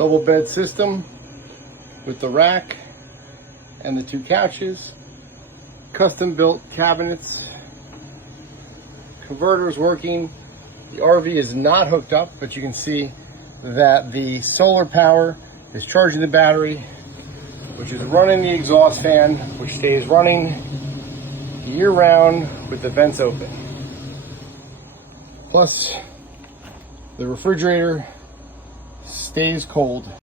Double bed system with the rack and the 2 couches. Custom built cabinets. Converter is working. The RV is not hooked up, but you can see that the solar power is charging the battery, which is running the exhaust fan, which stays running year round with the vents open. Plus, the refrigerator stays cold.